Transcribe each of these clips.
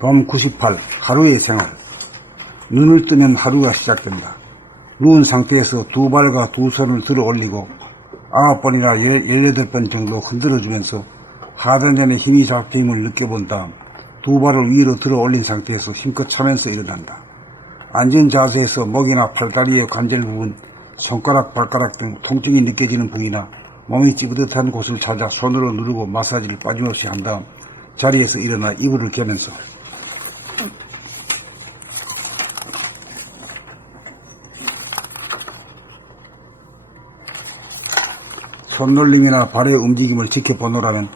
범 98. 하루의 생활. 눈을 뜨면 하루가 시작된다. 누운 상태에서 두 발과 두 손을 들어 올리고 9번이나 18번 정도 흔들어주면서 하단전에 힘이 잡힘을 느껴본 다음 두 발을 위로 들어 올린 상태에서 힘껏 차면서 일어난다. 앉은 자세에서 목이나 팔다리의 관절 부분, 손가락, 발가락 등 통증이 느껴지는 부위나 몸이 찌뿌듯한 곳을 찾아 손으로 누르고 마사지를 빠짐없이 한 다음 자리에서 일어나 이불을 개면서 손놀림이나 발의 움직임을 지켜보노라면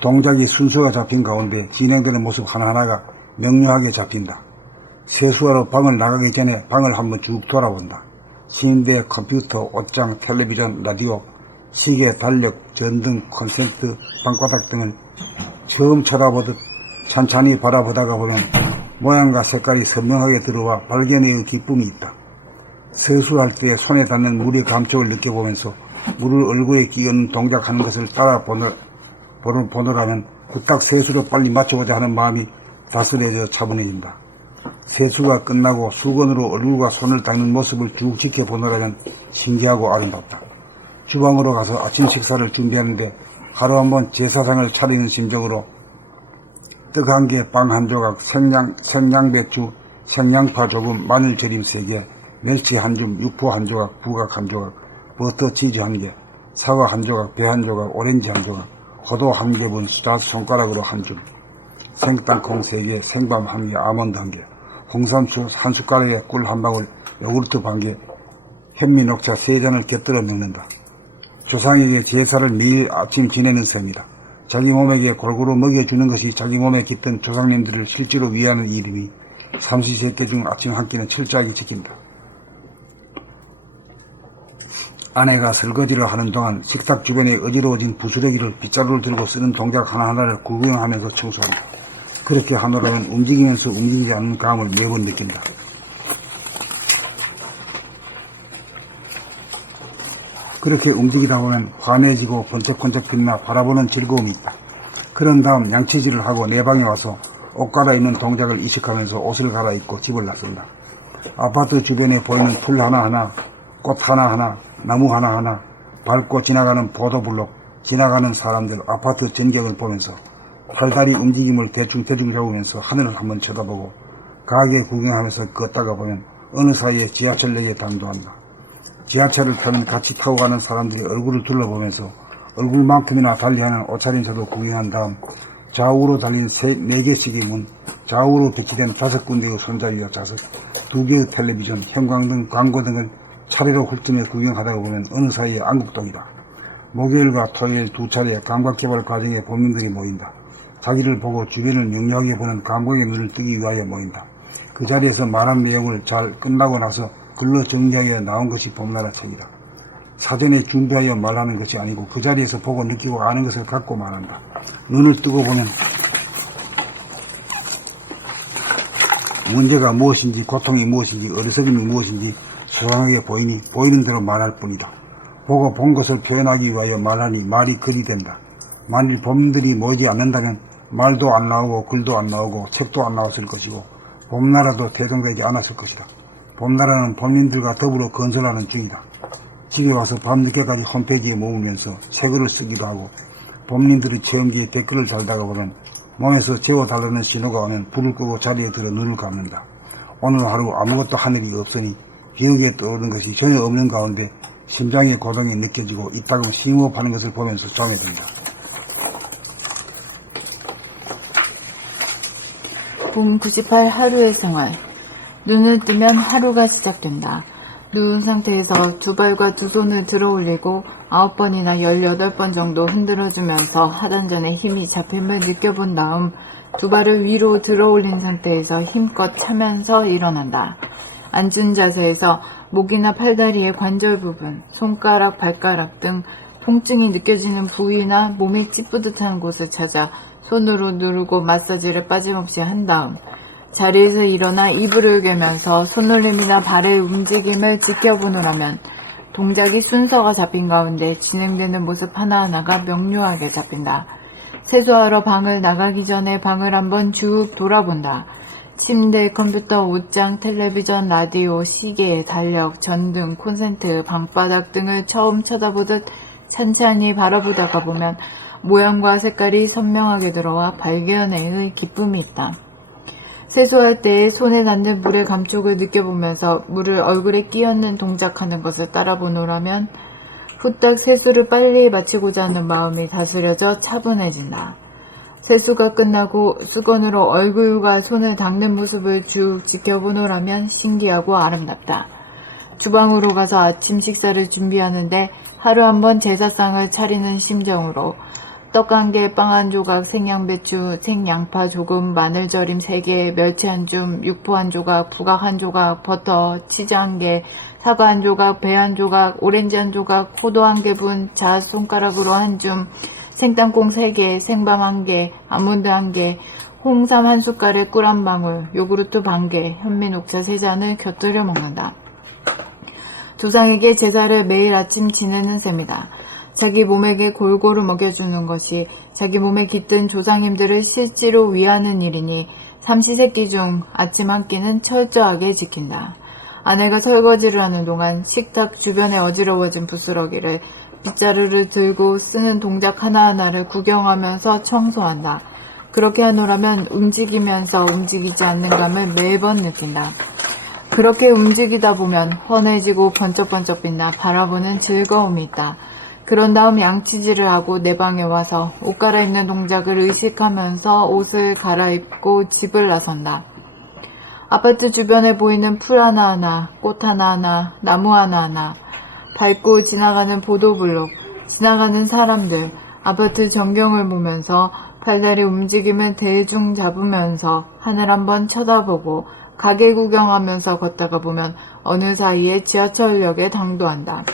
동작이 순서가 잡힌 가운데 진행되는 모습 하나하나가 명료하게 잡힌다. 세수하러 방을 나가기 전에 방을 한번 쭉 돌아본다. 침대, 컴퓨터, 옷장, 텔레비전, 라디오, 시계, 달력, 전등, 콘센트, 방바닥 등을 처음 쳐다보듯 찬찬히 바라보다가 보면 모양과 색깔이 선명하게 들어와 발견의 기쁨이 있다. 세수할 때 손에 닿는 물의 감촉을 느껴보면서 물을 얼굴에 끼얹는 동작하는 것을 따라 보노라면 후딱 세수를 빨리 마쳐보자 하는 마음이 다스려져 차분해진다. 세수가 끝나고 수건으로 얼굴과 손을 닦는 모습을 쭉 지켜보노라면 신기하고 아름답다. 주방으로 가서 아침 식사를 준비하는데 하루 한번 제사상을 차리는 심정으로 떡 한 개, 빵 한 조각, 생양배추, 생양파 조금, 마늘절임 3개, 멸치 한 줌, 육포 한 조각, 부각 한 조각, 버터 치즈 한 개, 사과 한 조각, 배 한 조각, 오렌지 한 조각, 포도 한 개분, 수다 손가락으로 한 줌, 생땅콩 3개, 생밤 한 개, 아몬드 한 개, 홍삼수 한 숟가락에 꿀 한 방울, 요구르트 반 개, 현미 녹차 3잔을 곁들여 먹는다. 조상에게 제사를 매일 아침 지내는 셈이다. 자기 몸에게 골고루 먹여주는 것이 자기 몸에 깃든 조상님들을 실제로 위하는 일이니 삼시세끼 중 아침 한 끼는 철저하게 지킨다. 아내가 설거지를 하는 동안 식탁 주변에 어지러워진 부스러기를 빗자루를 들고 쓰는 동작 하나하나를 구경하면서 청소한다. 그렇게 하노라면 움직이면서 움직이지 않는 감을 매번 느낀다. 그렇게 움직이다 보면 환해지고 번쩍번쩍 빛나 바라보는 즐거움이 있다. 그런 다음 양치질을 하고 내 방에 와서 옷 갈아입는 동작을 이식하면서 옷을 갈아입고 집을 나선다. 아파트 주변에 보이는 풀 하나하나, 꽃 하나하나, 나무 하나하나, 밟고 지나가는 보도블록, 지나가는 사람들, 아파트 전경을 보면서 팔다리 움직임을 대충 잡으면서 하늘을 한번 쳐다보고 가게 구경하면서 걷다가 보면 어느 사이에 지하철역에 당도한다. 지하철을 타면 같이 타고 가는 사람들이 얼굴을 둘러보면서 얼굴만큼이나 달리하는 옷차림새도 구경한 다음 좌우로 달린 4개씩의 문, 좌우로 배치된 5군데의 손잡이와 좌석, 2개의 텔레비전, 형광등, 광고 등을 차례로 훑으며 구경하다가 보면 어느 사이에 안국동이다. 목요일과 토요일 2차례 감각개발 과정에 범인들이 모인다. 자기를 보고 주변을 명료하게 보는 감각의 눈을 뜨기 위하여 모인다. 그 자리에서 말한 내용을 잘 끝나고 나서 글로 정리하여 나온 것이 봄나라 책이다. 사전에 준비하여 말하는 것이 아니고 그 자리에서 보고 느끼고 아는 것을 갖고 말한다. 눈을 뜨고 보면 문제가 무엇인지, 고통이 무엇인지, 어리석음이 무엇인지 소상하게 보이니 보이는 대로 말할 뿐이다. 보고 본 것을 표현하기 위하여 말하니 말이 글이 된다. 만일 범인들이 모이지 않는다면 말도 안 나오고 글도 안 나오고 책도 안 나왔을 것이고 봄나라도 태동되지 않았을 것이다. 봄나라는 범인들과 더불어 건설하는 중이다. 집에 와서 밤늦게까지 홈페이지에 머물면서 새 글을 쓰기도 하고 범인들의 체험기에 댓글을 달다가 보면 몸에서 재워달라는 신호가 오면 불을 끄고 자리에 들어 눈을 감는다. 오늘 하루 아무것도 한 일이 없으니 기억에 떠오르는 것이 전혀 없는 가운데 심장의 고동이 느껴지고 이따금 심호흡하는 것을 보면서 잠에 든다. 봄 98 하루의 생활. 눈을 뜨면 하루가 시작된다. 누운 상태에서 두 발과 두 손을 들어 올리고 9번이나 18번 정도 흔들어주면서 하단전에 힘이 잡힘을 느껴본 다음 두 발을 위로 들어 올린 상태에서 힘껏 차면서 일어난다. 앉은 자세에서 목이나 팔다리의 관절 부분, 손가락, 발가락 등 통증이 느껴지는 부위나 몸이 찌뿌듯한 곳을 찾아 손으로 누르고 마사지를 빠짐없이 한 다음 자리에서 일어나 이불을 개면서 손놀림이나 발의 움직임을 지켜보노라면 동작이 순서가 잡힌 가운데 진행되는 모습 하나하나가 명료하게 잡힌다. 세수하러 방을 나가기 전에 방을 한번 쭉 돌아본다. 침대, 컴퓨터, 옷장, 텔레비전, 라디오, 시계, 달력, 전등, 콘센트, 방바닥 등을 처음 쳐다보듯 찬찬히 바라보다가 보면 모양과 색깔이 선명하게 들어와 발견의 기쁨이 있다. 세수할 때 손에 닿는 물의 감촉을 느껴보면서 물을 얼굴에 끼얹는 동작하는 것을 따라보노라면 후딱 세수를 빨리 마치고자 하는 마음이 다스려져 차분해진다. 세수가 끝나고 수건으로 얼굴과 손을 닦는 모습을 쭉 지켜보노라면 신기하고 아름답다. 주방으로 가서 아침 식사를 준비하는데 하루 한번 제사상을 차리는 심정으로 떡 한 개, 빵 한 조각, 생양배추, 생양파 조금, 마늘절임 3개, 멸치 한 줌, 육포 한 조각, 부각 한 조각, 버터, 치즈 한 개, 사과 한 조각, 배 한 조각, 오렌지 한 조각, 포도 한 개분, 자 손가락으로 한 줌, 생땅콩 3개, 생밤 한 개, 아몬드 한 개, 홍삼 한 숟갈에 꿀 한 방울, 요구르트 반 개, 현미 녹차 3잔을 곁들여 먹는다. 조상에게 제사를 매일 아침 지내는 셈이다. 자기 몸에게 골고루 먹여주는 것이 자기 몸에 깃든 조상님들을 실제로 위하는 일이니 삼시세끼 중 아침 한 끼는 철저하게 지킨다. 아내가 설거지를 하는 동안 식탁 주변에 어지러워진 부스러기를 빗자루를 들고 쓰는 동작 하나하나를 구경하면서 청소한다. 그렇게 하노라면 움직이면서 움직이지 않는 감을 매번 느낀다. 그렇게 움직이다 보면 환해지고 번쩍번쩍 빛나 바라보는 즐거움이 있다. 그런 다음 양치질을 하고 내 방에 와서 옷 갈아입는 동작을 의식하면서 옷을 갈아입고 집을 나선다. 아파트 주변에 보이는 풀 하나하나, 꽃 하나하나, 나무 하나하나, 밟고 지나가는 보도블록, 지나가는 사람들, 아파트 전경을 보면서 팔다리 움직임을 대충 잡으면서 하늘 한번 쳐다보고 가게 구경하면서 걷다가 보면 어느 사이에 지하철역에 당도한다.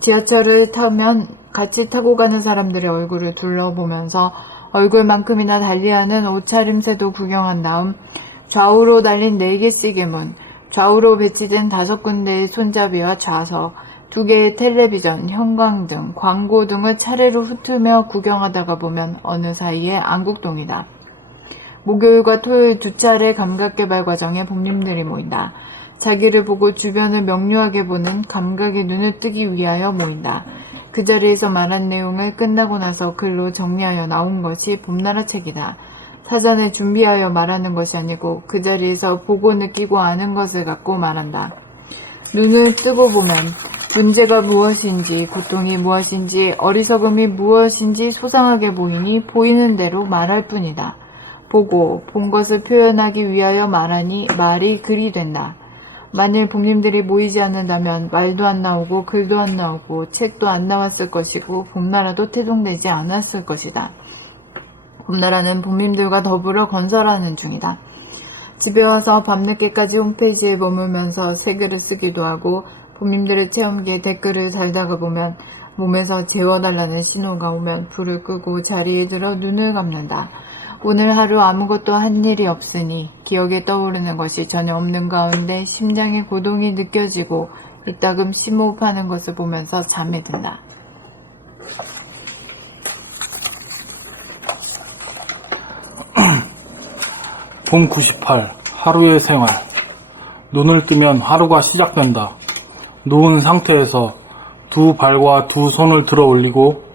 지하철을 타면 같이 타고 가는 사람들의 얼굴을 둘러보면서 얼굴만큼이나 달리하는 옷차림새도 구경한 다음 좌우로 달린 4개씩의 문, 좌우로 배치된 5군데의 손잡이와 좌석, 2개의 텔레비전, 형광등, 광고 등을 차례로 훑으며 구경하다가 보면 어느 사이에 안국동이다. 목요일과 토요일 2차례 감각개발 과정에 봄님들이 모인다. 자기를 보고 주변을 명료하게 보는 감각의 눈을 뜨기 위하여 모인다. 그 자리에서 말한 내용을 끝나고 나서 글로 정리하여 나온 것이 봄나라 책이다. 사전에 준비하여 말하는 것이 아니고 그 자리에서 보고 느끼고 아는 것을 갖고 말한다. 눈을 뜨고 보면 문제가 무엇인지, 고통이 무엇인지, 어리석음이 무엇인지 소상하게 보이니 보이는 대로 말할 뿐이다. 보고 본 것을 표현하기 위하여 말하니 말이 글이 된다. 만일 봄님들이 모이지 않는다면 말도 안 나오고 글도 안 나오고 책도 안 나왔을 것이고 봄나라도 태동되지 않았을 것이다. 봄나라는 봄님들과 더불어 건설하는 중이다. 집에 와서 밤늦게까지 홈페이지에 머물면서 새 글을 쓰기도 하고 봄님들의 체험기에 댓글을 달다가 보면 몸에서 재워달라는 신호가 오면 불을 끄고 자리에 들어 눈을 감는다. 오늘 하루 아무것도 한 일이 없으니 기억에 떠오르는 것이 전혀 없는 가운데 심장의 고동이 느껴지고 이따금 심호흡하는 것을 보면서 잠에 든다. 봄 98 하루의 생활. 눈을 뜨면 하루가 시작된다. 누운 상태에서 2 발과 2 손을 들어 올리고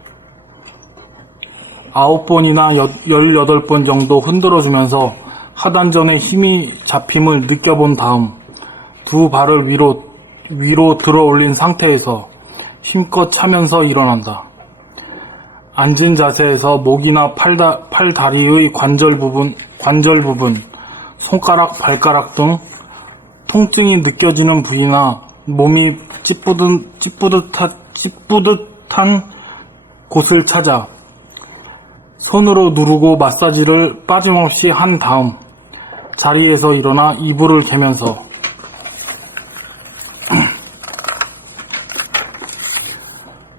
9번이나 18번 정도 흔들어주면서 하단전에 힘이 잡힘을 느껴본 다음 2 발을 위로 들어 올린 상태에서 힘껏 차면서 일어난다. 앉은 자세에서 목이나 팔다리의 관절 부분, 손가락, 발가락 등 통증이 느껴지는 부위나 몸이 찌뿌듯한 곳을 찾아 손으로 누르고 마사지를 빠짐없이 한 다음 자리에서 일어나 이불을 개면서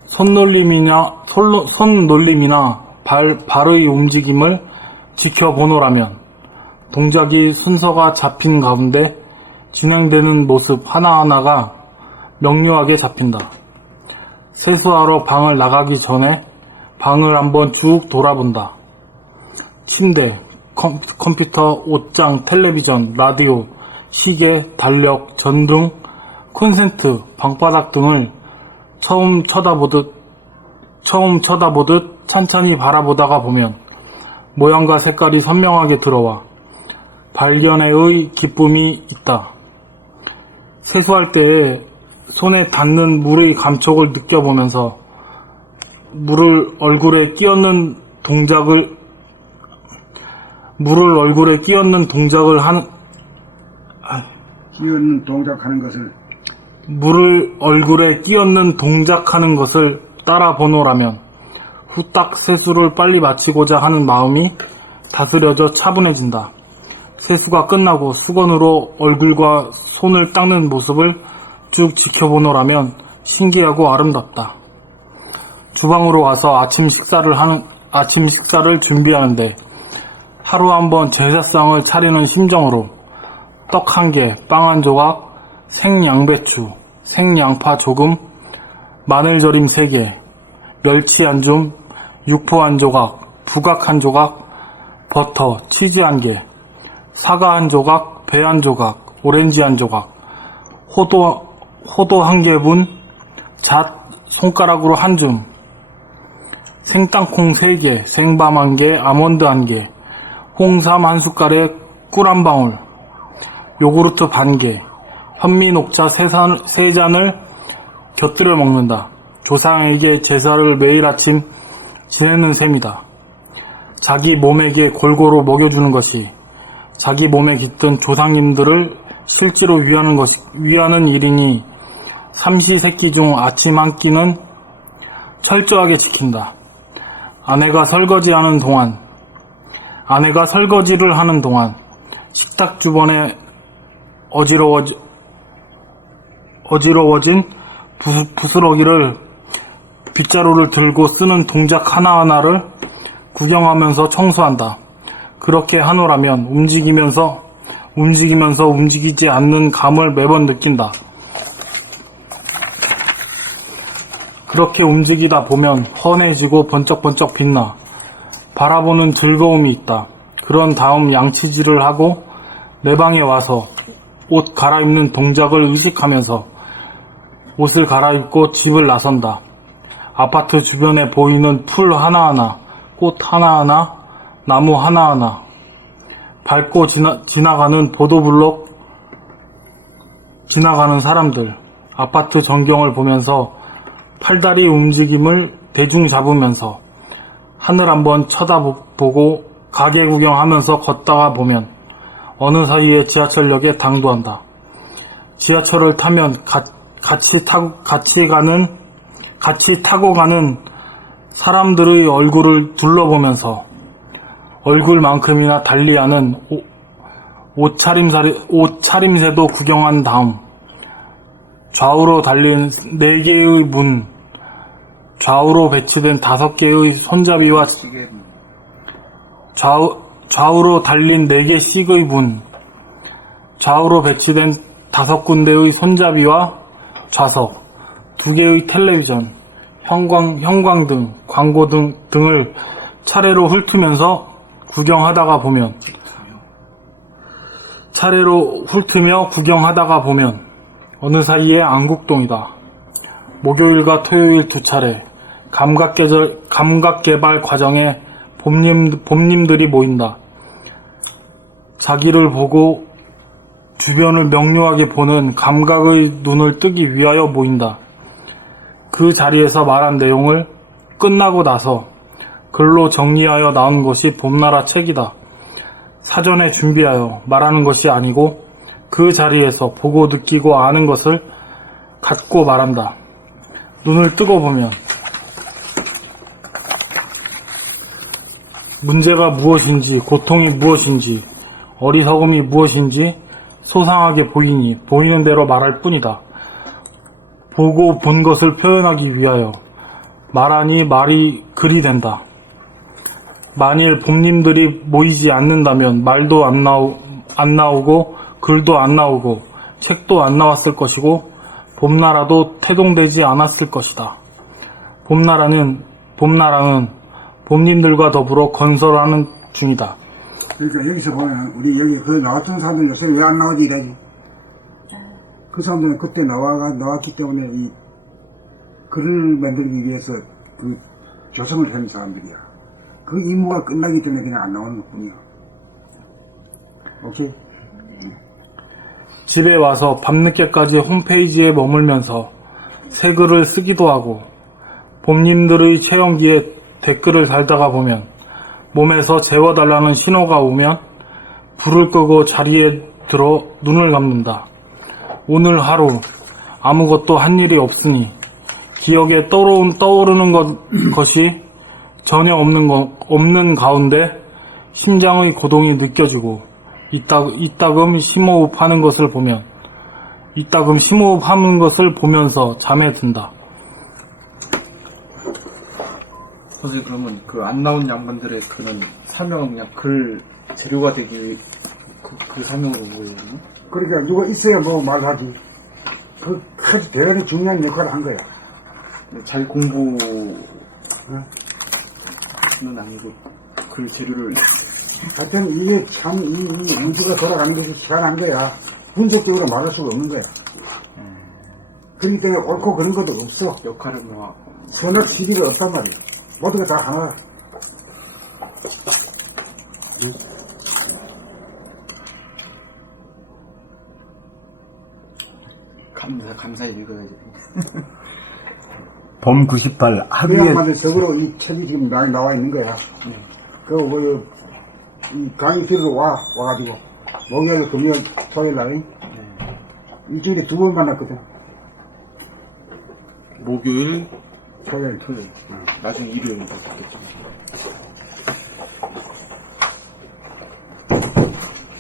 손놀림이나 발의 움직임을 지켜보노라면 동작이 순서가 잡힌 가운데 진행되는 모습 하나하나가 명료하게 잡힌다. 세수하러 방을 나가기 전에 방을 한번 쭉 돌아본다. 침대, 컴퓨터, 옷장, 텔레비전, 라디오, 시계, 달력, 전등, 콘센트, 방바닥 등을 처음 쳐다보듯 찬찬히 바라보다가 보면 모양과 색깔이 선명하게 들어와 발견의 기쁨이 있다. 세수할 때에 손에 닿는 물의 감촉을 느껴보면서 물을 얼굴에 끼얹는 동작을 하는 끼얹는 동작하는 것을 물을 얼굴에 끼얹는 동작하는 것을 따라 보노라면 후딱 세수를 빨리 마치고자 하는 마음이 다스려져 차분해진다. 세수가 끝나고 수건으로 얼굴과 손을 닦는 모습을 쭉 지켜보노라면 신기하고 아름답다. 주방으로 와서 아침 식사를 준비하는데 하루 한번 제사상을 차리는 심정으로 떡 한 개, 빵 한 조각, 생양배추, 생양파 조금, 마늘절임 3개, 멸치 한 줌, 육포 한 조각, 부각 한 조각, 버터, 치즈 한 개, 사과 한 조각, 배 한 조각, 오렌지 한 조각, 호도 한 개분, 잣 손가락으로 한 줌, 생땅콩 3개, 생밤 한 개, 아몬드 한 개, 홍삼 한 숟갈에 꿀 한 방울, 요구르트 반 개, 현미 녹차 3잔을 곁들여 먹는다. 조상에게 제사를 매일 아침 지내는 셈이다. 자기 몸에게 골고루 먹여주는 것이 자기 몸에 깃든 조상님들을 실제로 위하는 일이니 삼시세끼 중 아침 한 끼는 철저하게 지킨다. 아내가 설거지를 하는 동안 식탁 주변에 어지러워진 부스러기를 빗자루를 들고 쓰는 동작 하나하나를 구경하면서 청소한다. 그렇게 하노라면 움직이면서 움직이지 않는 감을 매번 느낀다. 그렇게 움직이다 보면 헌해지고 번쩍번쩍 빛나 바라보는 즐거움이 있다. 그런 다음 양치질을 하고 내 방에 와서 옷 갈아입는 동작을 의식하면서 옷을 갈아입고 집을 나선다. 아파트 주변에 보이는 풀 하나하나, 꽃 하나하나, 나무 하나하나, 밟고 지나가는 보도블록 지나가는 사람들, 아파트 전경을 보면서 팔다리 움직임을 대충 잡으면서 하늘 한번 쳐다보고 가게 구경하면서 걷다가 보면 어느 사이에 지하철역에 당도한다. 지하철을 타면 같이 타고 가는 사람들의 얼굴을 둘러보면서 얼굴만큼이나 달리하는 옷차림새도 구경한 다음 좌우로 달린 4개의 문, 좌우로 배치된 5개의 손잡이와 좌우로 달린 4개씩의 문, 좌우로 배치된 5군데의 손잡이와 좌석, 2개의 텔레비전, 형광등, 광고등 등을 차례로 훑으며 구경하다가 보면 어느 사이에 안국동이다. 목요일과 토요일 2차례 감각개발 과정에 봄님들이 모인다. 자기를 보고 주변을 명료하게 보는 감각의 눈을 뜨기 위하여 모인다. 그 자리에서 말한 내용을 끝나고 나서 글로 정리하여 나온 것이 봄나라 책이다. 사전에 준비하여 말하는 것이 아니고 그 자리에서 보고 느끼고 아는 것을 갖고 말한다. 눈을 뜨고 보면 문제가 무엇인지, 고통이 무엇인지, 어리석음이 무엇인지 소상하게 보이니 보이는 대로 말할 뿐이다. 보고 본 것을 표현하기 위하여 말하니 말이 글이 된다. 만일 봄님들이 모이지 않는다면 말도 안 나오고 글도 안 나오고 책도 안 나왔을 것이고 봄나라도 태동되지 않았을 것이다. 봄나라는 봄님들과 더불어 건설하는 중이다. 그러니까 여기서 보면 우리 여기 그 나왔던 사람들 요새 왜 안 나오지 이러지. 그 사람들은 그때 나왔기 때문에 이 글을 만들기 위해서 그 조성을 하는 사람들이야. 그 임무가 끝나기 때문에 그냥 안 나오는 것 뿐이야. 오케이? 집에 와서 밤늦게까지 홈페이지에 머물면서 새 글을 쓰기도 하고 봄님들의 체험기에 댓글을 달다가 보면 몸에서 재워달라는 신호가 오면 불을 끄고 자리에 들어 눈을 감는다. 오늘 하루 아무것도 한 일이 없으니 기억에 떠오르는 것이 전혀 없는 가운데 심장의 고동이 느껴지고 이따금 심호흡하는 것을 보면서 잠에 든다. 선생님, 그러면 그 안 나온 양반들의 그는 사명은 그냥 글 재료가 되기 위해 그 사명으로 뭐예요? 그러니까 누가 있어야 뭐 말하지. 그 아주 대단히 중요한 역할을 한 거야. 잘 공부는 아니고 글 재료를 하여튼 이게 참 이 우주가 돌아가는 것이 희한한 거야. 분석적으로 말할 수가 없는 거야. 그렇기 때문에 옳고 그런 것도 없어. 역할은 뭐 선악 시비가 없단 말이야. 모두가 다 하나. 감사히 읽어야지. 봄 98 그 하루에 양반들 적으로 이 책이 지금 나와 있는 거야. 이 강의 들으러 와가지고 목요일, 금요일, 토요일 날 일주일에 2번 만났거든. 목요일, 토요일. 나중에 일요일 봤겠지.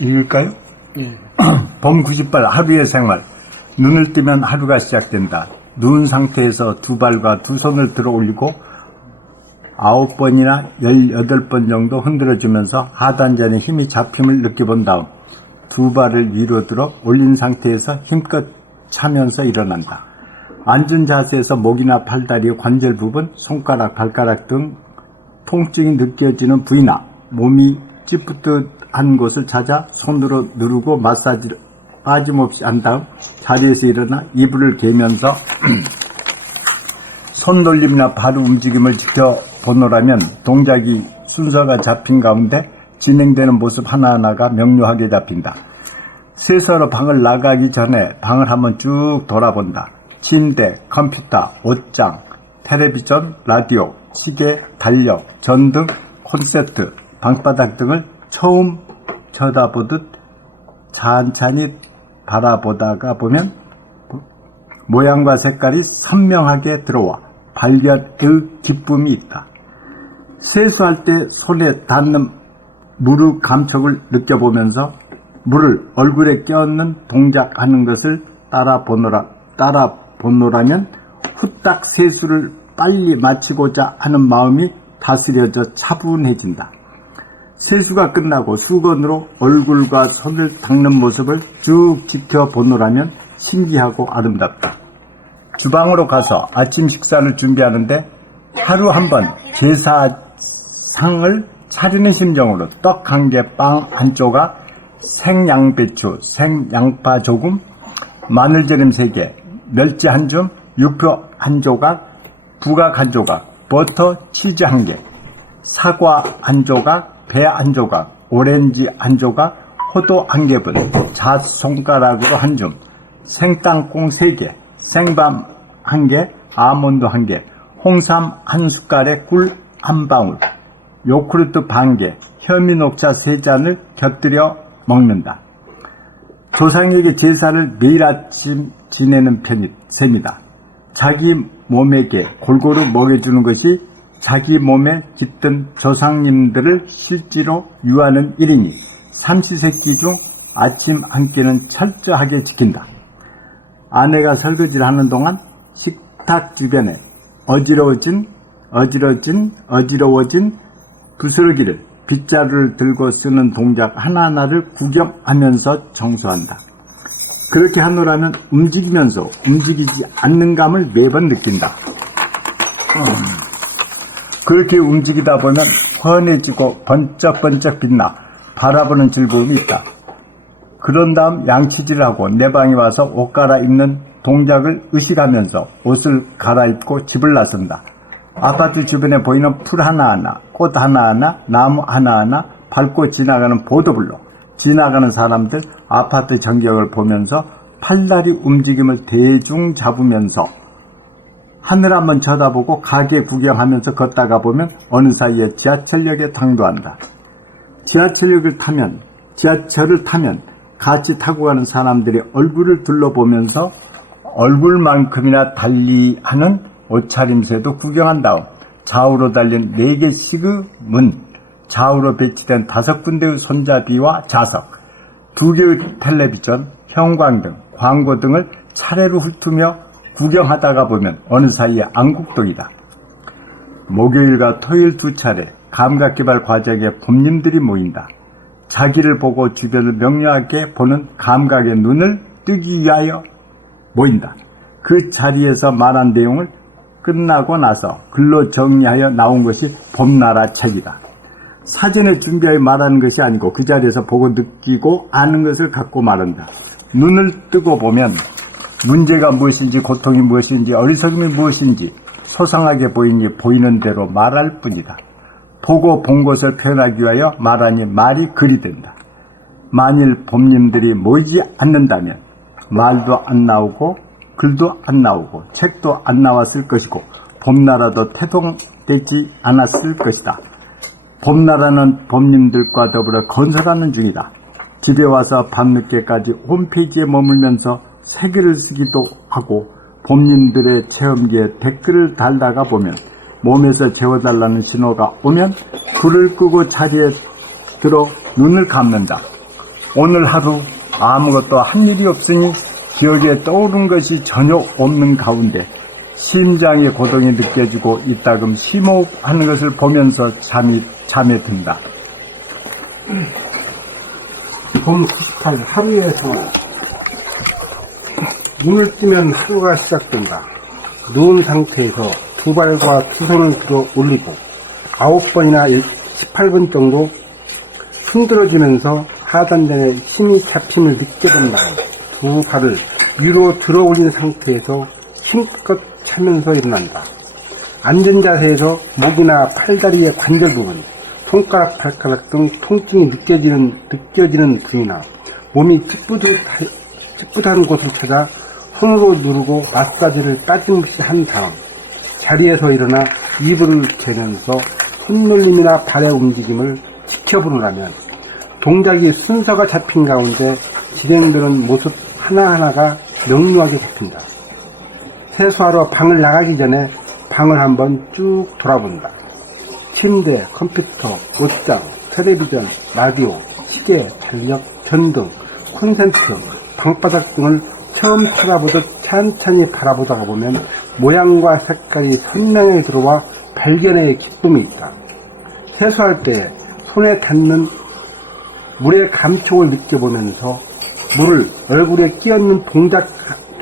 읽을까요? 예. 봄 98 하루의 생활. 눈을 뜨면 하루가 시작된다. 누운 상태에서 두 발과 두 손을 들어 올리고 9번이나 18번 정도 흔들어주면서 하단전에 힘이 잡힘을 느껴본 다음 두 발을 위로 들어 올린 상태에서 힘껏 차면서 일어난다. 앉은 자세에서 목이나 팔다리, 관절 부분, 손가락, 발가락 등 통증이 느껴지는 부위나 몸이 찌뿌듯한 곳을 찾아 손으로 누르고 마사지를 빠짐없이 한 다음 자리에서 일어나 이불을 개면서 손놀림이나 발 움직임을 지켜보노라면 동작이 순서가 잡힌 가운데 진행되는 모습 하나하나가 명료하게 잡힌다. 세수하러 방을 나가기 전에 방을 한번 쭉 돌아본다. 침대, 컴퓨터, 옷장, 텔레비전, 라디오, 시계, 달력, 전등, 콘센트, 방바닥 등을 처음 쳐다보듯 찬찬히 바라보다가 보면 모양과 색깔이 선명하게 들어와 발견의 기쁨이 있다. 세수할 때 손에 닿는 물의 감촉을 느껴보면서 물을 얼굴에 껴얹는 동작하는 것을 따라보노라면 후딱 세수를 빨리 마치고자 하는 마음이 다스려져 차분해진다. 세수가 끝나고 수건으로 얼굴과 손을 닦는 모습을 쭉 지켜보노라면 신기하고 아름답다. 주방으로 가서 아침 식사를 준비하는데 하루 한 번 제사상을 차리는 심정으로 떡 한 개, 빵 한 조각, 생양배추, 생양파 조금, 마늘절임 3개, 멸치 한 줌, 육표 한 조각, 부각 한 조각, 버터, 치즈 한 개, 사과 한 조각, 배 한 조각, 오렌지 한 조각, 호두 한 개분, 잣손가락으로 한 줌, 생땅콩 3개, 생밤 한 개, 아몬드 한 개, 홍삼 한 숟갈에 꿀 한 방울, 요구르트 반 개, 현미녹차 3잔을 곁들여 먹는다. 조상에게 제사를 매일 아침 지내는 셈이다. 자기 몸에게 골고루 먹여주는 것이 자기 몸에 깃든 조상님들을 실제로 유하는 일이니 삼시세끼 중 아침 한 끼는 철저하게 지킨다. 아내가 설거지를 하는 동안 식탁 주변에 어지러워진 부스러기를 빗자루를 들고 쓰는 동작 하나하나를 구경하면서 청소한다. 그렇게 하노라면 움직이면서 움직이지 않는 감을 매번 느낀다. 그렇게 움직이다 보면 환해지고 번쩍번쩍 빛나 바라보는 즐거움이 있다. 그런 다음 양치질을 하고 내 방에 와서 옷 갈아입는 동작을 의식하면서 옷을 갈아입고 집을 나선다. 아파트 주변에 보이는 풀 하나하나, 꽃 하나하나, 나무 하나하나, 밟고 지나가는 보도블록, 지나가는 사람들, 아파트 전경을 보면서 팔다리 움직임을 대충 잡으면서 하늘 한번 쳐다보고 가게 구경하면서 걷다가 보면 어느 사이에 지하철역에 당도한다. 지하철을 타면 같이 타고 가는 사람들이 얼굴을 둘러보면서 얼굴만큼이나 달리하는 옷차림새도 구경한 다음 좌우로 달린 4개씩의 문, 좌우로 배치된 5군데의 손잡이와 좌석, 2개의 텔레비전, 형광등, 광고 등을 차례로 훑으며 구경하다가 보면 어느 사이에 안국동이다. 목요일과 토요일 2차례 감각개발 과정에 봄님들이 모인다. 자기를 보고 주변을 명료하게 보는 감각의 눈을 뜨기 위하여 모인다. 그 자리에서 말한 내용을 끝나고 나서 글로 정리하여 나온 것이 봄나라 책이다. 사전에 준비하여 말하는 것이 아니고 그 자리에서 보고 느끼고 아는 것을 갖고 말한다. 눈을 뜨고 보면 문제가 무엇인지 고통이 무엇인지 어리석음이 무엇인지 소상하게 보이니 보이는 대로 말할 뿐이다. 보고 본 것을 표현하기 위하여 말하니 말이 글이 된다. 만일 봄님들이 모이지 않는다면 말도 안 나오고 글도 안 나오고 책도 안 나왔을 것이고 봄나라도 태동되지 않았을 것이다. 봄나라는 봄님들과 더불어 건설하는 중이다. 집에 와서 밤늦게까지 홈페이지에 머물면서 세계를 쓰기도 하고 봄님들의 체험기에 댓글을 달다가 보면 몸에서 재워달라는 신호가 오면 불을 끄고 자리에 들어 눈을 감는다. 오늘 하루 아무것도 한 일이 없으니 기억에 떠오른 것이 전혀 없는 가운데 심장의 고동이 느껴지고 이따금 심호흡하는 것을 보면서 잠에 든다. 봄 98 하루의 생활. 눈을 뜨면 하루가 시작된다. 누운 상태에서 2발과 2손을 들어 올리고 9번이나 18분 정도 흔들어주면서 하단전에 힘이 잡힘을 느껴본 다음 2발을 위로 들어 올린 상태에서 힘껏 차면서 일어난다. 앉은 자세에서 목이나 팔다리의 관절 부분, 손가락, 발가락 등 통증이 느껴지는 부위나 몸이 찌뿌듯한 곳을 찾아 손으로 누르고 마사지를 빠짐없이 한 다음 자리에서 일어나 이불을 개면서 손놀림이나 발의 움직임을 지켜보느라면 동작이 순서가 잡힌 가운데 진행되는 모습 하나하나가 명료하게 잡힌다. 세수하러 방을 나가기 전에 방을 한번 쭉 돌아본다. 침대, 컴퓨터, 옷장, 텔레비전, 라디오, 시계, 달력, 전등, 콘센트, 방바닥 등을 처음 찾아보듯 찬찬히 바라보다가 보면 모양과 색깔이 선명하게 들어와 발견의 기쁨이 있다. 세수할 때 손에 닿는 물의 감촉을 느껴보면서 물을 얼굴에 끼얹는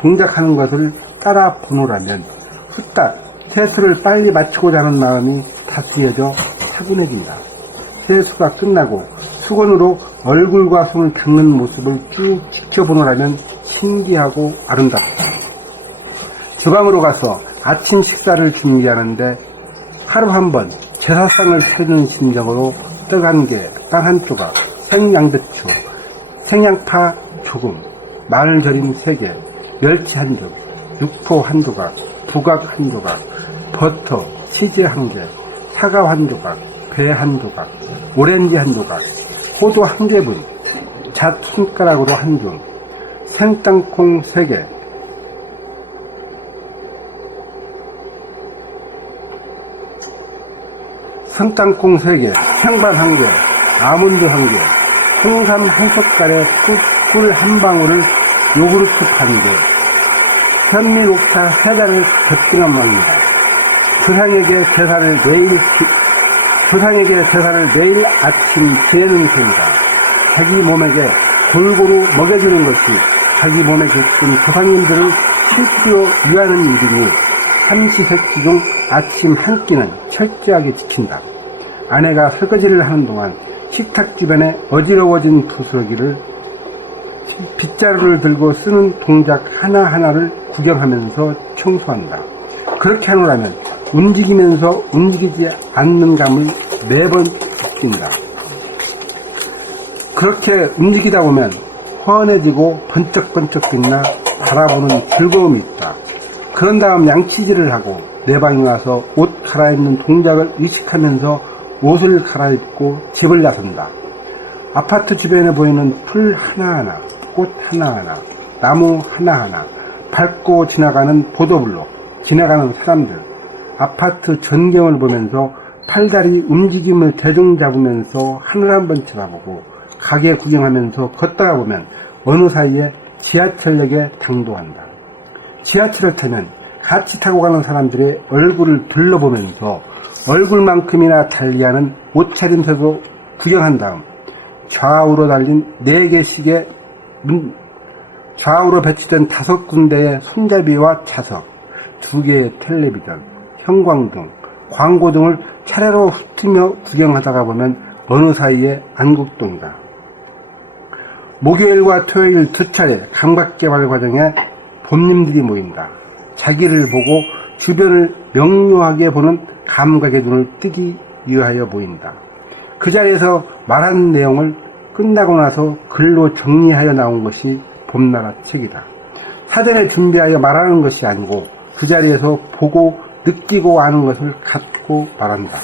동작하는 것을 따라 보노라면 후딱 세수를 빨리 마치고자 하는 마음이 다스려져 차분해진다. 세수가 끝나고 수건으로 얼굴과 손을 닦는 모습을 쭉 지켜보노라면 신기하고 아름답다. 주방으로 가서 아침 식사를 준비하는데 하루 한 번 제사상을 차리는 심정으로 떡 한 개, 빵 한 조각, 생양배추, 생양파 조금, 마늘절임 3개, 멸치 한 점, 육포 한 조각, 부각 한 조각, 버터, 치즈 한 개, 사과 한 조각, 배 한 조각, 오렌지 한 조각, 호두 한 개분, 잣 손가락으로 한 줌, 생땅콩 3개, 생땅콩 3개, 생밥 1개, 아몬드 1개, 홍삼 한 숟갈에 꿀 한 방울을 요구르트 반 개, 현미 녹차 3잔을 곁들여 먹는다. 조상에게 제사를 내일 아침 지내는 셈이다. 자기 몸에게 골고루 먹여주는 것이 자기 몸에 깃든 조상님들을 실수로 위하는 일이니 삼시세끼 중 아침 한 끼는 철저하게 지킨다. 아내가 설거지를 하는 동안 식탁 주변에 어지러워진 부스러기를 빗자루를 들고 쓰는 동작 하나하나를 구경하면서 청소한다. 그렇게 하노라면 움직이면서 움직이지 않는 감을 매번 느낀다. 그렇게 움직이다 보면 훤해지고 번쩍번쩍 빛나 바라보는 즐거움이 있다. 그런 다음 양치질을 하고 내 방에 와서 옷 갈아입는 동작을 의식하면서 옷을 갈아입고 집을 나선다. 아파트 주변에 보이는 풀 하나하나, 꽃 하나하나, 나무 하나하나, 밟고 지나가는 보도블록, 지나가는 사람들, 아파트 전경을 보면서 팔다리 움직임을 대중 잡으면서 하늘 한번 쳐다보고 가게 구경하면서 걷다가 보면 어느 사이에 지하철역에 당도한다. 지하철을 타면 같이 타고 가는 사람들의 얼굴을 둘러보면서 얼굴만큼이나 달리하는 옷차림새도 구경한 다음 좌우로 달린 4개씩의 좌우로 배치된 5군데의 손잡이와 좌석, 2개의 텔레비전, 형광등, 광고 등을 차례로 훑으며 구경하다가 보면 어느 사이에 안국동이다. 목요일과 토요일 2차례 감각개발 과정에 봄님들이 모인다. 자기를 보고 주변을 명료하게 보는 감각의 눈을 뜨기 위하여 모인다. 그 자리에서 말한 내용을 끝나고 나서 글로 정리하여 나온 것이 봄나라 책이다. 사전에 준비하여 말하는 것이 아니고 그 자리에서 보고 느끼고 아는 것을 갖고 말한다.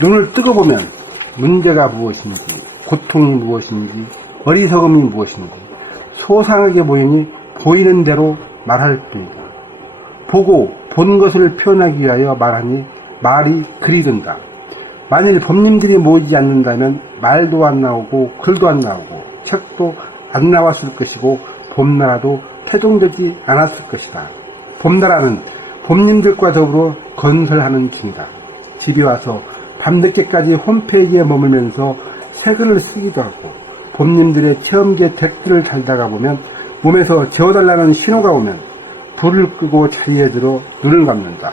눈을 뜨고 보면 문제가 무엇인지, 고통이 무엇인지, 어리석음이 무엇인지 소상하게 보이니 보이는 대로 말할 뿐이다. 보고 본 것을 표현하기 위하여 말하니 말이 글이 된다. 만일 봄님들이 모이지 않는다면 말도 안 나오고 글도 안 나오고 책도 안 나왔을 것이고 봄나라도 태동되지 않았을 것이다. 봄나라는 봄님들과 더불어 건설하는 중이다. 집에 와서 밤늦게까지 홈페이지에 머물면서 새 글을 쓰기도 하고 봄님들의 체험계 댓글을 달다가 보면 몸에서 재워달라는 신호가 오면 불을 끄고 자리에 들어 눈을 감는다.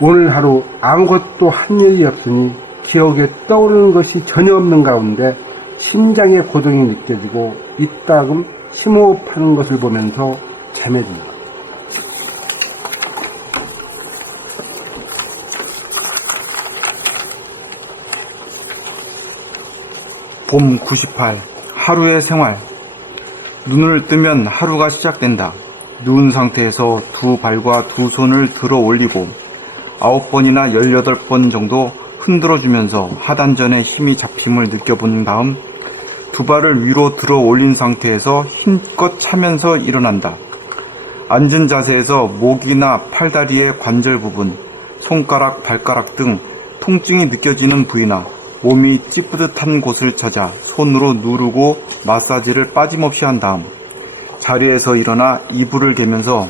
오늘 하루 아무것도 한 일이 없으니 기억에 떠오르는 것이 전혀 없는 가운데 심장의 고동이 느껴지고 이따금 심호흡하는 것을 보면서 잠에 든다. 봄 98 하루의 생활. 눈을 뜨면 하루가 시작된다. 누운 상태에서 2발과 2손을 들어 올리고 9번이나 18번 정도 흔들어주면서 하단전의 힘이 잡힘을 느껴본 다음 2발을 위로 들어 올린 상태에서 힘껏 차면서 일어난다. 앉은 자세에서 목이나 팔다리의 관절 부분, 손가락, 발가락 등 통증이 느껴지는 부위나 몸이 찌뿌듯한 곳을 찾아 손으로 누르고 마사지를 빠짐없이 한 다음 자리에서 일어나 이불을 개면서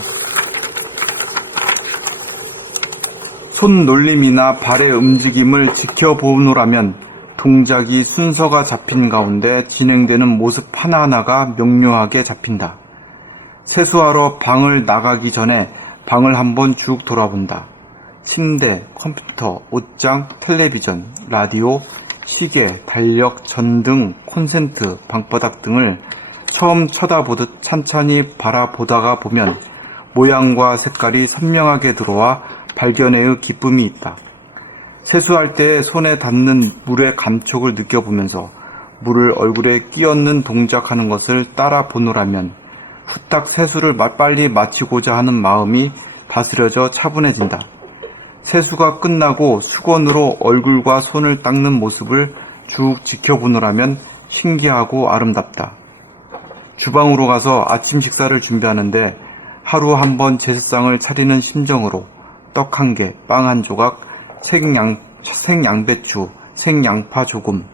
손 놀림이나 발의 움직임을 지켜보노라면 동작이 순서가 잡힌 가운데 진행되는 모습 하나하나가 명료하게 잡힌다. 세수하러 방을 나가기 전에 방을 한번 쭉 돌아본다. 침대, 컴퓨터, 옷장, 텔레비전, 라디오, 시계, 달력, 전등, 콘센트, 방바닥 등을 처음 쳐다보듯 찬찬히 바라보다가 보면 모양과 색깔이 선명하게 들어와 발견해의 기쁨이 있다. 세수할 때 손에 닿는 물의 감촉을 느껴보면서 물을 얼굴에 끼얹는 동작하는 것을 따라 보노라면 후딱 세수를 빨리 마치고자 하는 마음이 다스려져 차분해진다. 세수가 끝나고 수건으로 얼굴과 손을 닦는 모습을 쭉 지켜보노라면 신기하고 아름답다. 주방으로 가서 아침 식사를 준비하는데 하루 한 번 제사상을 차리는 심정으로 떡 1개, 빵 1조각, 생양배추, 생양파 조금,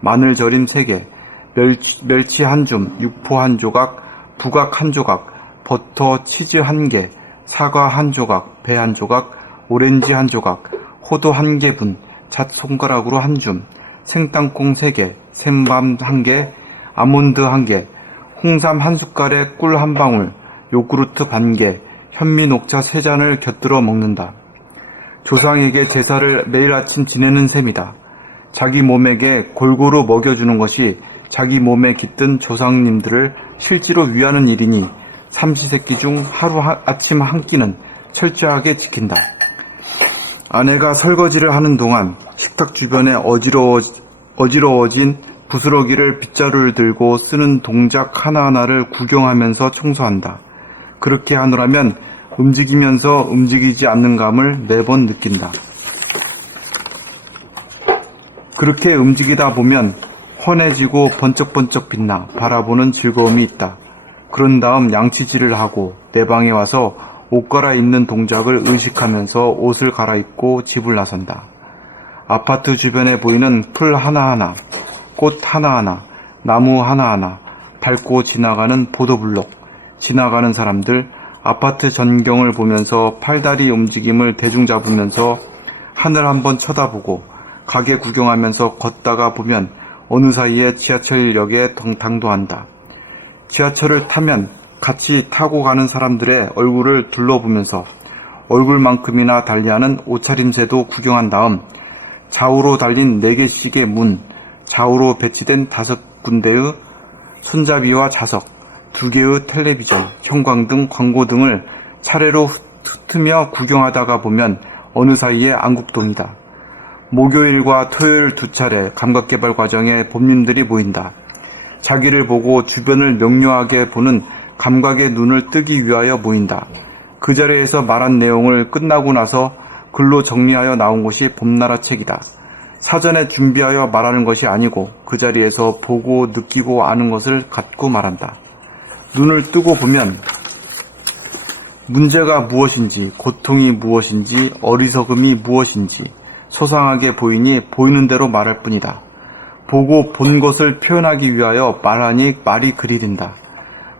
마늘절임 3개, 멸치 1줌, 육포 1조각, 부각 1조각, 버터, 치즈 1개, 사과 1조각, 배 1조각, 오렌지 1조각, 호두 1개분, 잣손가락으로 1줌, 생땅콩 3개, 생밤 1개, 아몬드 1개, 홍삼 1숟갈에 꿀 1방울, 요구르트 반개, 현미 녹차 3잔을 곁들여 먹는다. 조상에게 제사를 매일 아침 지내는 셈이다. 자기 몸에게 골고루 먹여주는 것이 자기 몸에 깃든 조상님들을 실제로 위하는 일이니 삼시세끼 중 하루 아침 한 끼는 철저하게 지킨다. 아내가 설거지를 하는 동안 식탁 주변에 어지러워진 부스러기를 빗자루를 들고 쓰는 동작 하나하나를 구경하면서 청소한다. 그렇게 하노라면 움직이면서 움직이지 않는 감을 매번 느낀다. 그렇게 움직이다 보면 환해지고 번쩍번쩍 빛나 바라보는 즐거움이 있다. 그런 다음 양치질을 하고 내 방에 와서 옷 갈아입는 동작을 의식하면서 옷을 갈아입고 집을 나선다. 아파트 주변에 보이는 풀 하나하나, 꽃 하나하나, 나무 하나하나, 밟고 지나가는 보도블록, 지나가는 사람들, 아파트 전경을 보면서 팔다리 움직임을 대중 잡으면서 하늘 한번 쳐다보고 가게 구경하면서 걷다가 보면 어느 사이에 지하철역에 당도한다. 지하철을 타면 같이 타고 가는 사람들의 얼굴을 둘러보면서 얼굴만큼이나 달리하는 옷차림새도 구경한 다음 좌우로 달린 4개씩의 문, 좌우로 배치된 5군데의 손잡이와 좌석, 2개의 텔레비전, 형광등, 광고 등을 차례로 훑으며 구경하다가 보면 어느 사이에 안국동이다. 목요일과 토요일 2차례 감각개발 과정에 법님들이 모인다. 자기를 보고 주변을 명료하게 보는 감각의 눈을 뜨기 위하여 모인다. 그 자리에서 말한 내용을 끝나고 나서 글로 정리하여 나온 것이 봄나라 책이다. 사전에 준비하여 말하는 것이 아니고 그 자리에서 보고 느끼고 아는 것을 갖고 말한다. 눈을 뜨고 보면 문제가 무엇인지, 고통이 무엇인지, 어리석음이 무엇인지 소상하게 보이니 보이는 대로 말할 뿐이다. 보고 본 것을 표현하기 위하여 말하니 말이 그리 된다.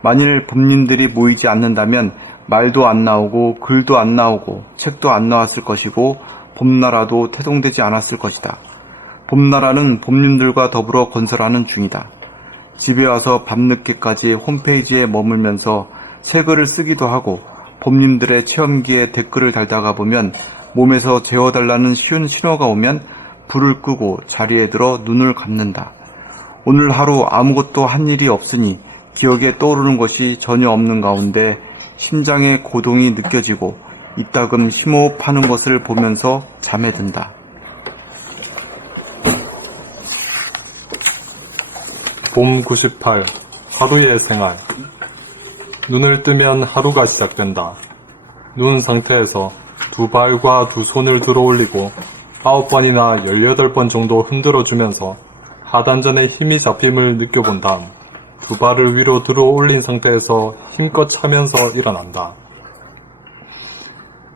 만일 법님들이 모이지 않는다면 말도 안 나오고 글도 안 나오고 책도 안 나왔을 것이고 봄나라도 태동되지 않았을 것이다. 봄나라는 법님들과 더불어 건설하는 중이다. 집에 와서 밤늦게까지 홈페이지에 머물면서 새 글을 쓰기도 하고 법님들의 체험기에 댓글을 달다가 보면 몸에서 재워달라는 쉬운 신호가 오면 불을 끄고 자리에 들어 눈을 감는다. 오늘 하루 아무것도 한 일이 없으니 기억에 떠오르는 것이 전혀 없는 가운데 심장의 고동이 느껴지고 이따금 심호흡하는 것을 보면서 잠에 든다. 봄 98 하루의 생활. 눈을 뜨면 하루가 시작된다. 누운 상태에서 2발과 2손을 들어 올리고 9번이나 18번 정도 흔들어주면서 하단전에 힘이 잡힘을 느껴본 다음 2발을 위로 들어 올린 상태에서 힘껏 차면서 일어난다.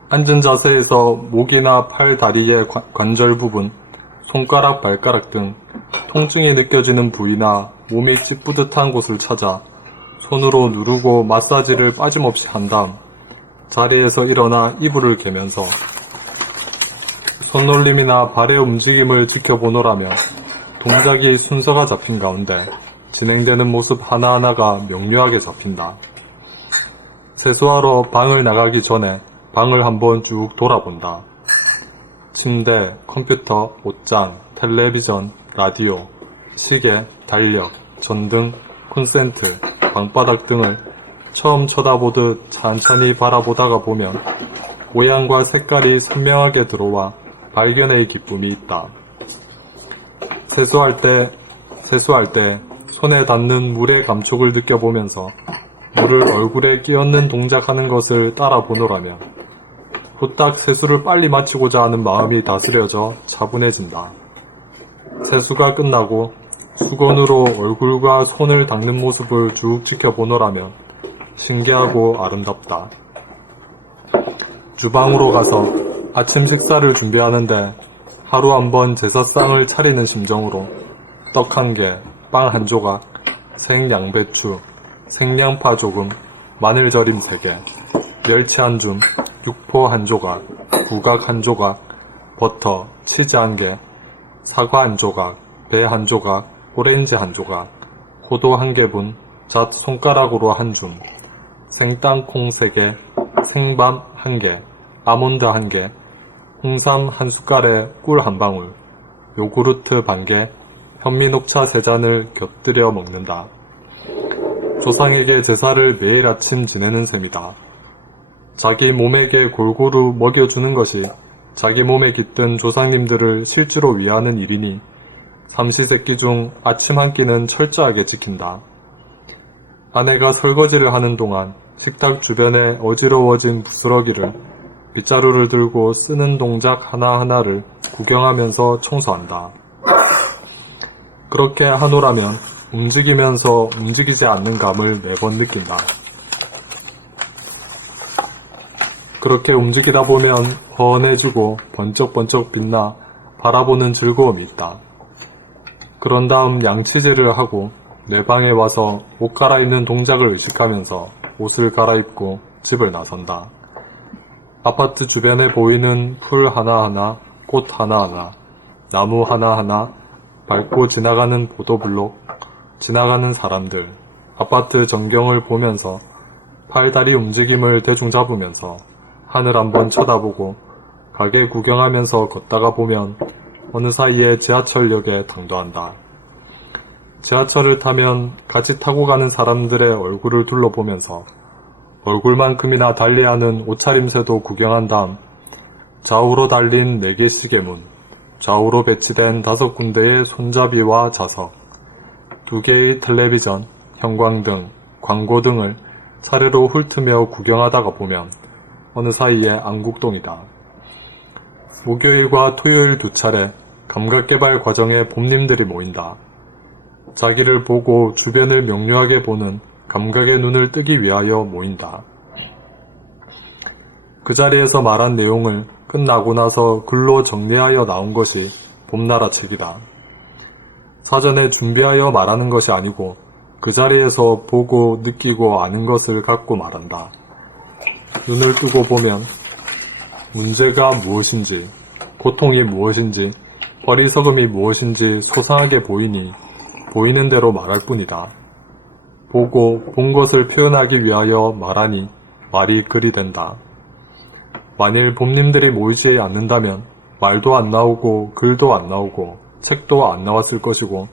앉은 자세에서 목이나 팔, 다리의 관절 부분, 손가락, 발가락 등 통증이 느껴지는 부위나 몸이 찌뿌듯한 곳을 찾아 손으로 누르고 마사지를 빠짐없이 한 다음 자리에서 일어나 이불을 개면서 손놀림이나 발의 움직임을 지켜보노라며 동작이 순서가 잡힌 가운데 진행되는 모습 하나하나가 명료하게 잡힌다. 세수하러 방을 나가기 전에 방을 한번 쭉 돌아본다. 침대, 컴퓨터, 옷장, 텔레비전, 라디오, 시계, 달력, 전등, 콘센트, 방바닥 등을 처음 쳐다보듯 찬찬히 바라보다가 보면 모양과 색깔이 선명하게 들어와 발견의 기쁨이 있다. 세수할 때 손에 닿는 물의 감촉을 느껴보면서 물을 얼굴에 끼얹는 동작하는 것을 따라보노라면 후딱 세수를 빨리 마치고자 하는 마음이 다스려져 차분해진다. 세수가 끝나고 수건으로 얼굴과 손을 닦는 모습을 쭉 지켜보노라면 신기하고 아름답다. 주방으로 가서 아침 식사를 준비하는데 하루 한번 제사상을 차리는 심정으로 떡 1개, 빵 1조각, 생양배추, 생양파 조금, 마늘절임 3개, 멸치 1줌, 육포 1조각, 부각 1조각, 버터, 치즈 1개, 사과 1조각, 배 1조각, 오렌지 1조각, 호두 1개분, 잣 손가락으로 1줌, 생땅콩 3개, 생밤 1개, 아몬드 1개, 홍삼 한 숟갈에 꿀 한 방울, 요구르트 반 개, 현미 녹차 3잔을 곁들여 먹는다. 조상에게 제사를 매일 아침 지내는 셈이다. 자기 몸에게 골고루 먹여주는 것이 자기 몸에 깃든 조상님들을 실제로 위하는 일이니 삼시세끼 중 아침 한 끼는 철저하게 지킨다. 아내가 설거지를 하는 동안 식탁 주변에 어지러워진 부스러기를 빗자루를 들고 쓰는 동작 하나하나를 구경하면서 청소한다. 그렇게 하노라면 움직이면서 움직이지 않는 감을 매번 느낀다. 그렇게 움직이다 보면 훤해지고 번쩍번쩍 빛나 바라보는 즐거움이 있다. 그런 다음 양치질을 하고 내 방에 와서 옷 갈아입는 동작을 의식하면서 옷을 갈아입고 집을 나선다. 아파트 주변에 보이는 풀 하나하나, 꽃 하나하나, 나무 하나하나, 밟고 지나가는 보도블록, 지나가는 사람들, 아파트 전경을 보면서 팔다리 움직임을 대충 잡으면서 하늘 한번 쳐다보고 가게 구경하면서 걷다가 보면 어느 사이에 지하철역에 당도한다. 지하철을 타면 같이 타고 가는 사람들의 얼굴을 둘러보면서 얼굴만큼이나 달리하는 옷차림새도 구경한 다음 좌우로 달린 4개 시계문, 좌우로 배치된 5군데의 손잡이와 좌석, 2개의 텔레비전, 형광등, 광고 등을 차례로 훑으며 구경하다가 보면 어느 사이에 안국동이다. 목요일과 토요일 2차례 감각개발 과정에 봄님들이 모인다. 자기를 보고 주변을 명료하게 보는 감각의 눈을 뜨기 위하여 모인다. 그 자리에서 말한 내용을 끝나고 나서 글로 정리하여 나온 것이 봄나라 책이다. 사전에 준비하여 말하는 것이 아니고 그 자리에서 보고 느끼고 아는 것을 갖고 말한다. 눈을 뜨고 보면 문제가 무엇인지, 고통이 무엇인지, 어리석음이 무엇인지 소상하게 보이니 보이는 대로 말할 뿐이다. 보고 본 것을 표현하기 위하여 말하니 말이 글이 된다. 만일 봄님들이 모이지 않는다면 말도 안 나오고 글도 안 나오고 책도 안 나왔을 것이고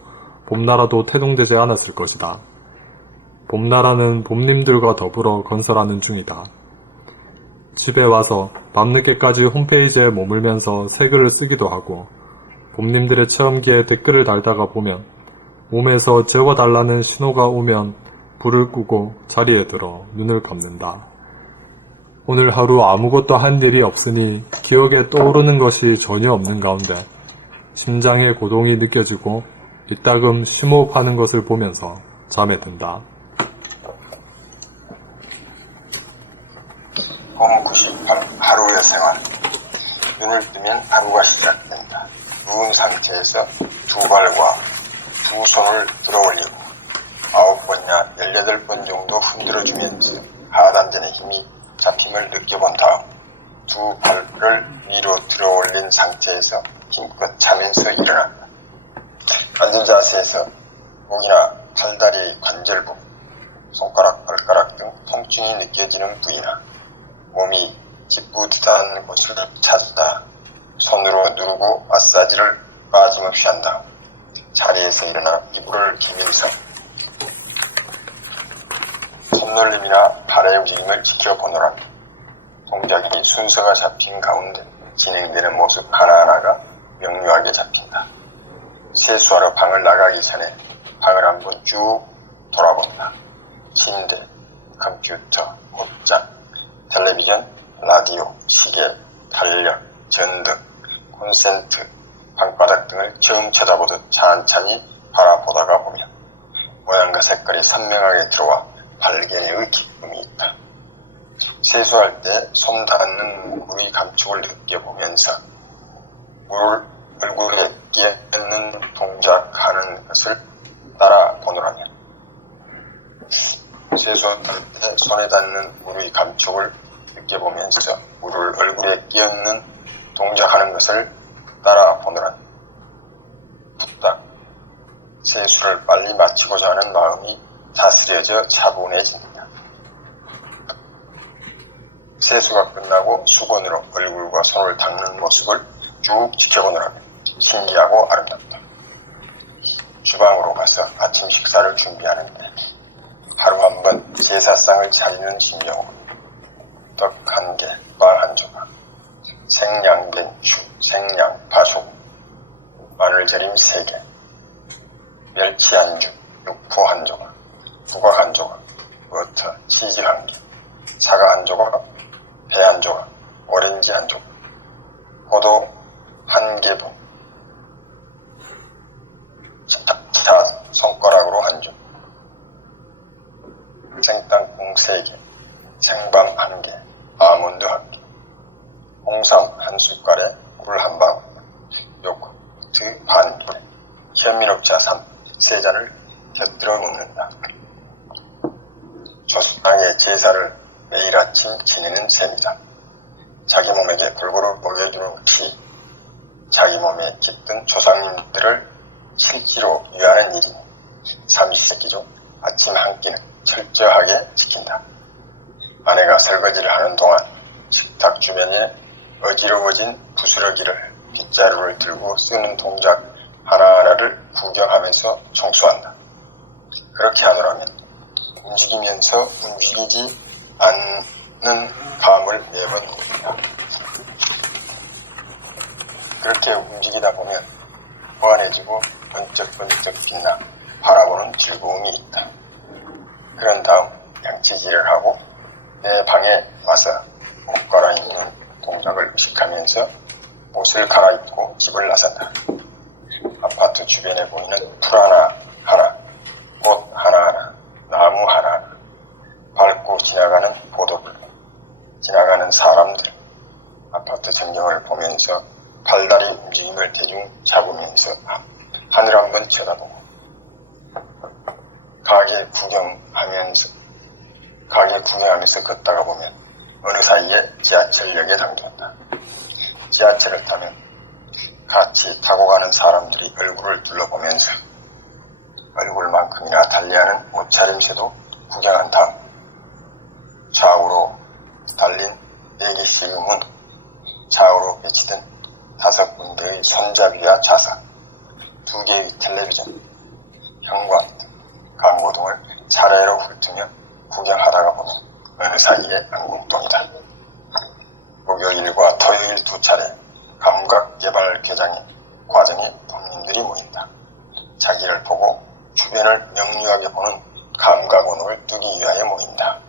봄나라도 태동되지 않았을 것이다. 봄나라는 봄님들과 더불어 건설하는 중이다. 집에 와서 밤늦게까지 홈페이지에 머물면서 새 글을 쓰기도 하고 봄님들의 체험기에 댓글을 달다가 보면 몸에서 재워달라는 신호가 오면 불을 끄고 자리에 들어 눈을 감는다. 오늘 하루 아무것도 한 일이 없으니 기억에 떠오르는 것이 전혀 없는 가운데 심장의 고동이 느껴지고 이따금 심호흡하는 것을 보면서 잠에 든다. 봄 98 하루의 생활. 눈을 뜨면 하루가 시작된다. 누운 상태에서 2발과 2손을 들어올리고 9번이나 18번 정도 흔들어주면서 하단전의 힘이 잡힘을 느껴본 다음 2발을 위로 들어올린 상태에서 힘껏 차면서 일어난다. 앉은 자세에서 목이나 팔다리 관절부, 손가락, 발가락 등 통증이 느껴지는 부위나 몸이 찌뿌듯한 곳을 찾다 손으로 누르고 마사지를 빠짐없이 한다. 자리에서 일어나 이불을 기면서 손놀림이나 발의 움직임을 지켜보노라. 동작이 순서가 잡힌 가운데 진행되는 모습 하나하나가 명료하게 잡힌다. 세수하러 방을 나가기 전에 방을 한번 쭉 돌아본다. 침대, 컴퓨터, 옷장, 텔레비전, 라디오, 시계, 달력, 전등, 콘센트, 방바닥 등을 처음 쳐다보듯 찬찬히 바라보다가 보면 모양과 색깔이 선명하게 들어와 발견의 기쁨이 있다. 세수할 때 손 닿는 물의 감촉을 느껴보면서 물을 얼굴에 끼얹는 동작하는 것을 따라 보노라면 세수할 때 손에 닿는 물의 감촉을 느껴보면서 물을 얼굴에 끼얹는 동작하는 것을 따라 보노라. 부탁. 세수를 빨리 마치고자 하는 마음이 다스려져 차분해진다. 세수가 끝나고 수건으로 얼굴과 손을 닦는 모습을 쭉 지켜보느라면 신기하고 아름답다. 주방으로 가서 아침 식사를 준비하는데 하루 한 번 제사상을 차리는 심정으로 떡 한 개, 빵 한 조각, 생양배추, 생양파 소금, 마늘절임 3개, 멸치 한 줌, 육포 한 조각, 부각 한 조각, 버터, 치즈 한 개, 사과 한 조각, 배 한 조각, 오렌지 한 조각, 포도 한 개분, 자 손가락으로 한 줌, 생땅콩 3개, 생밤 1개, 아몬드 1개, 홍삼 한 숟갈에 꿀 한 방울, 요거트 반 개, 현미녹차 3잔을 곁들여 먹는다. 조상의 제사를 매일 아침 지내는 셈이다. 자기 몸에게 골고루 먹여주는 것이 자기 몸에 깃든 조상님들을 실제로 위하는 일이니 삼시세끼 중 아침 한 끼는 철저하게 지킨다. 아내가 설거지를 하는 동안 식탁 주변에 어지러워진 부스러기를 빗자루를 들고 쓰는 동작 하나하나를 구경하면서 청소한다. 그렇게 하느라면 움직이면서 움직이지 않는 감을 매번 누린다. 그렇게 움직이다 보면 호환해지고 번쩍번쩍 빛나 바라보는 즐거움이 있다. 그런 다음 양치질을 하고 내 방에 와서 옷 갈아입는 동작을 의식하면서 옷을 갈아입고 집을 나선다. 아파트 주변에 보이는 풀 하나하나, 꽃 하나하나, 나무 하나하나, 밟고 지나가는 보도들, 지나가는 사람들, 아파트 전경을 보면서 팔다리 움직임을 대충 잡으면서 하늘 한번 쳐다보고 가게 구경하면서 걷다가 보면 어느 사이에 지하철역에 당긴다. 지하철을 타면 같이 타고 가는 사람들이 얼굴을 둘러보면서 얼굴만큼이나 달리하는 옷차림새도 구경한 다음 좌우로 달린 4개씩의 문, 좌우로 배치된 5군데의 손잡이와 좌석, 2개의 텔레비전, 형광, 광고 등을 차례로 훑으며 구경하다가 보면 어느 사이에 안국동이다. 목요일과 토요일 2차례 감각개발 과정에 부모님들이 모인다. 자기를 보고 주변을 명료하게 보는 감각원을 두기 위하여 모인다.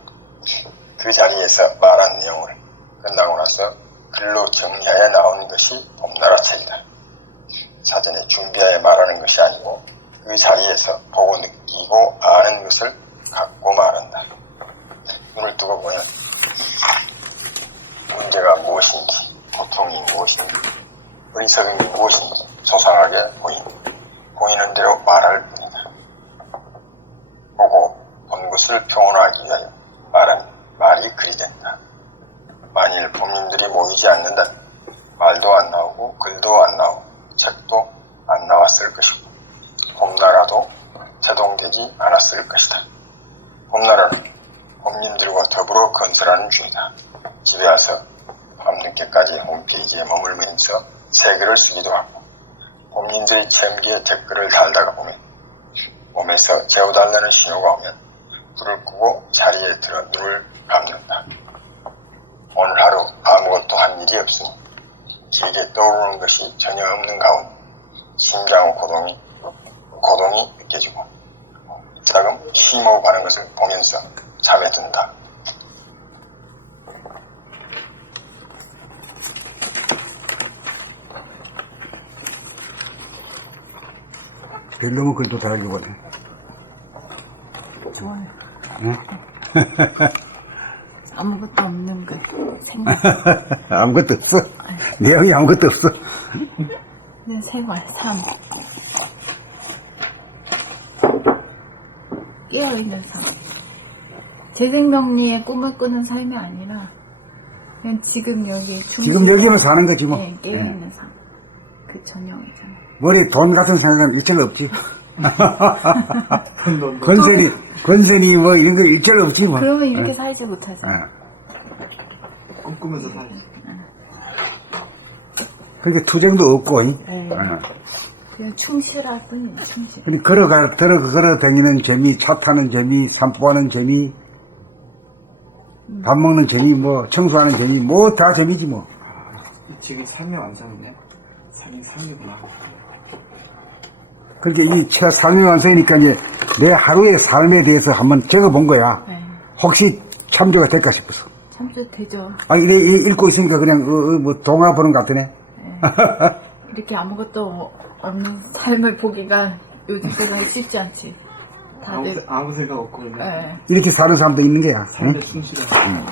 그 자리에서 말한 내용을 끝나고 나서 글로 정리하여 나온 것이 봄나라 책이다. 사전에 준비하여 말하는 것이 아니고 그 자리에서 보고 느끼고 아는 것을 갖고 말한다. 눈을 뜨고 보면 문제가 무엇인지, 고통이 무엇인지, 어리석음이 무엇인지 소상하게 보이는 대로 말할 뿐이다. 보고 본 것을 표현하기 위하여 말은 말이 글이 된다. 만일 부모님들이 모이지 않는다면 말도 안 나오고 글도 안 나오고 책도 안 나왔을 것이고 봄나라도 태동되지 않았을 것이다. 봄나라는 봄님들과 더불어 건설하는 중이다. 집에 와서 밤늦게까지 홈페이지에 머물면서 새 글을 쓰기도 하고 봄님들이 체험기에 댓글을 달다가 보면 몸에서 재워달라는 신호가 오면 불을 끄고 자리에 들어 눈을 감는다. 오늘 하루 아무것도 한 일이 없으니 길게 떠오르는 것이 전혀 없는 가운데 심장 고동이 느껴지고 자금 심호흡하는 것을 보면서 잠에 든다. 별로면 글도 달려거든. 좋아요. 응? 아무것도 없는 글. 생각. 아무것도 없어. 내용이 아무것도 없어. 그냥 생활, 삶. 깨어있는 삶. 재생정리의 꿈을 꾸는 삶이 아니라 그냥 지금 여기 지금 여기만 사는 거지 뭐. 네, 깨어있는 삶. 그 전형이잖아요. 머리 돈 같은 생각은 일절 없지. 권세니 뭐 이런 거 일절 없지 뭐. 그러면 이렇게 살지 못하죠. 꿈꾸면서 살지. 그렇게 투쟁도 없고, 네. 어. 그냥 충실할 뿐이에요, 충실. 그냥 걸어 다니는 재미, 차 타는 재미, 산보하는 재미, 밥 먹는 재미, 뭐, 청소하는 재미, 뭐, 다 재미지, 뭐. 지금 삶의 완성이네. 삶이 삶이구나. 그렇게 이 삶의 완성이니까 이제 내 하루의 삶에 대해서 한번 적어본 거야. 네. 혹시 참조가 될까 싶어서. 참조 되죠. 아, 이래 읽고 있으니까 그냥, 뭐, 동화 보는 것 같으네. 이렇게 아무것도 없는 삶을 보기가 요즘 세상에 쉽지 않지. 다들, 아무 생각 없고 그냥 네. 이렇게 사는 사람도 있는 거야. 응? 삶에 충실한.